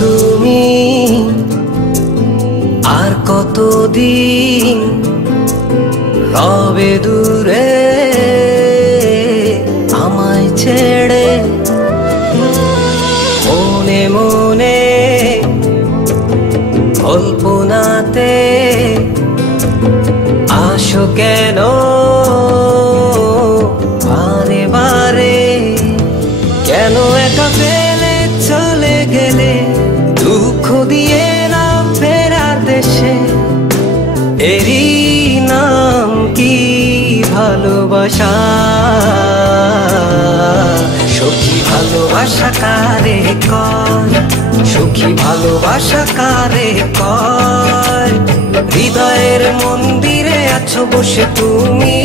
তুমি আর কতদিন রবে দূরে আমায় ছেড়ে, মনে মনে কল্পনাতে আসো কেন বারে বারে, কেন একা ফেলে চলে গেলে দুঃখ দিয়ে না ফেরার দেশে, এরই নাম কি ভালোবাসা? সখী ভালোবাসা কারে কয়, সখী ভালোবাসা কারে কয়? হৃদয়ের মন্দিরে আছো বসে তুমি,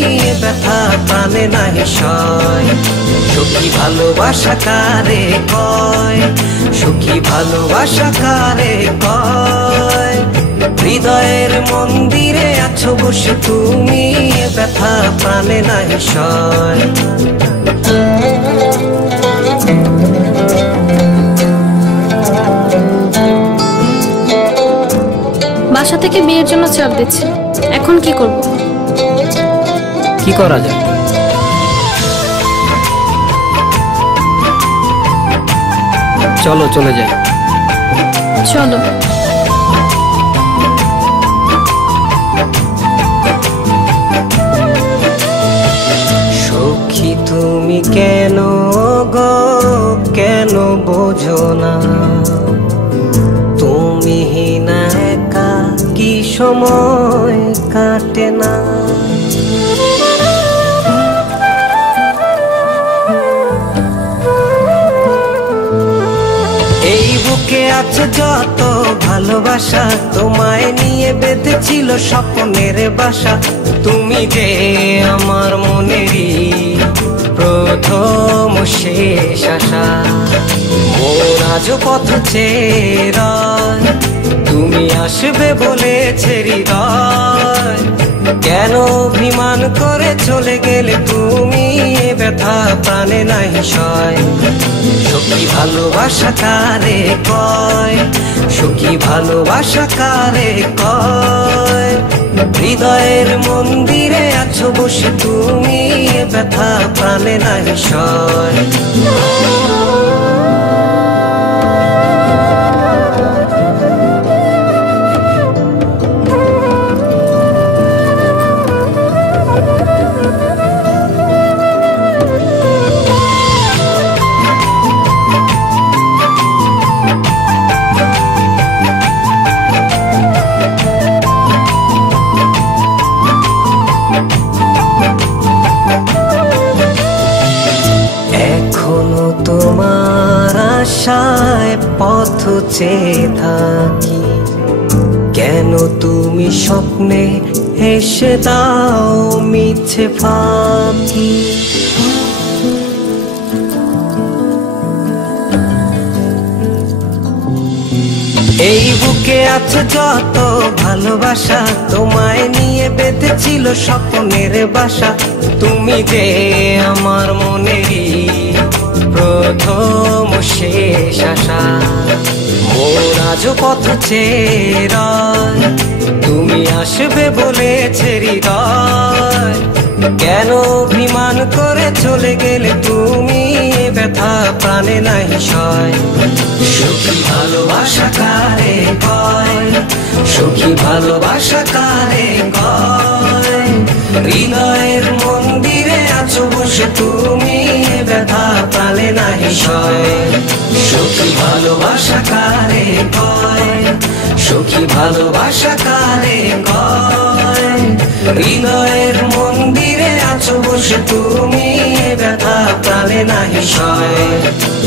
ব্যথা প্রাণে নাহি সয়। সখী ভালোবাসা কারে কয়, সখী ভালোবাসা কারে কয়? হৃদয়ের মন্দিরে আছো বসে তুমি, ব্যথা প্রাণে নাহি সয়। বাসা থেকে বিয়ের জন্য চাপ দিচ্ছে, এখন কি করব? কি করা যায়? চলো চলে যাই। চলো। সখী তুমি কেন গো, কেন বোঝো না? তুমি না একা কি সময় কাটে না? এই বুকে আছে যত ভালোবাসা, তোমায় নিয়ে বেঁধেছিল স্বপ্নের বাসা। তুমি যে আমার মনেরই প্রথম শেষ আশা, মন আজও পথ চেয়ে, তুমি আসবে বলেছে হৃদয়। কেন অভিমান করে চলে গেলে তুমি, ব্যথা প্রাণে নাহি সয়। সখী ভালোবাসা কারে কয়, সখী ভালোবাসা কারে কয়? হৃদয়ের মন্দিরে আছো বসে তুমি, ব্যথা প্রাণে নাহি সয়। এখনো তোমার আশায় পথ চেয়ে থাকি, কেন তুমি স্বপ্নে এসে দাও মিছে ফাঁকি? এই বুকে আছে যত ভালোবাসা, তোমায় নিয়ে বেঁধেছিল স্বপ্নের বাসা। তুমি যে আমার মনেরই প্রথম শেষ আশা, মন আজও পথ চেয়ে, তুমি আসবে বলেছে হৃদয়। কেন অভিমান করে চলে গেলে তুমি, ব্যথা প্রাণে নাহি সয়। সখী ভালোবাসা কারে কয়, সখী ভালোবাসা কারে কয়? হৃদয়ের মন্দিরে আছো বসে তুমি, ব্যথা প্রাণে নাহি সয়। সখী ভালোবাসা কারে কয়, সখী ভালোবাসা কারে কয়। হৃদয়ের মন্দিরে আছো বসে তুমি, এ ব্যথা প্রাণে নাহি সয়।